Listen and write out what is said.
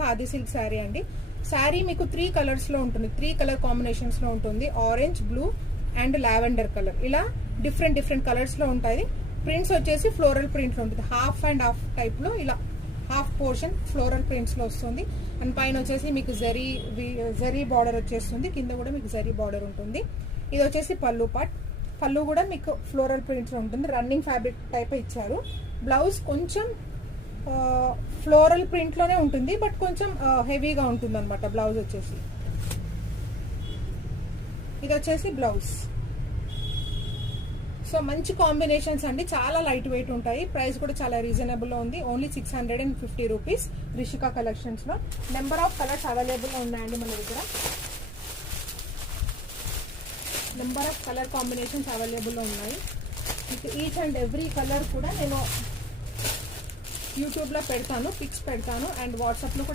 Khadi silk sari అండి. శారీ మీకు 3 కలర్స్లో ఉంటుంది, 3 కలర్ కాంబినేషన్స్లో ఉంటుంది. Orange, blue and lavender colour, ఇలా డిఫరెంట్ కలర్స్లో ఉంటాయి. ప్రింట్స్ వచ్చేసి ఫ్లోరల్ ప్రింట్లో ఉంటుంది, హాఫ్ అండ్ హాఫ్ టైప్లో, ఇలా హాఫ్ పోర్షన్ ఫ్లోరల్ ప్రింట్స్లో వస్తుంది. అండ్ పైన వచ్చేసి మీకు జరీ బార్డర్ వచ్చేస్తుంది, కింద కూడా మీకు జరీ బార్డర్ ఉంటుంది. ఇది వచ్చేసి పళ్ళు పార్ట్, పళ్ళు కూడా మీకు ఫ్లోరల్ ప్రింట్స్లో ఉంటుంది. రన్నింగ్ ఫ్యాబ్రిక్ టైప్ ఇచ్చారు. బ్లౌజ్ కొంచెం ఫ్లోరల్ ప్రింట్లోనే ఉంటుంది, బట్ కొంచెం హెవీగా ఉంటుంది అనమాట బ్లౌజ్ వచ్చేసి. ఇది వచ్చేసి బ్లౌజ్. సో మంచి కాంబినేషన్స్ అండి, చాలా లైట్ వెయిట్ ఉంటాయి. ప్రైస్ కూడా చాలా రీజనబుల్లో ఉంది, ఓన్లీ 650 రూపీస్ రిషికా కలెక్షన్స్లో. నెంబర్ ఆఫ్ కలర్స్ అవైలబుల్గా ఉన్నాయండి మన దగ్గర. నెంబర్ ఆఫ్ కలర్ కాంబినేషన్స్ అవైలబుల్లో ఉన్నాయి. మీకు ఈచ్ అండ్ ఎవ్రీ కలర్ కూడా నేను యూట్యూబ్లో పెడతాను, పిక్స్ పెడతాను, అండ్ వాట్సాప్లో కూడా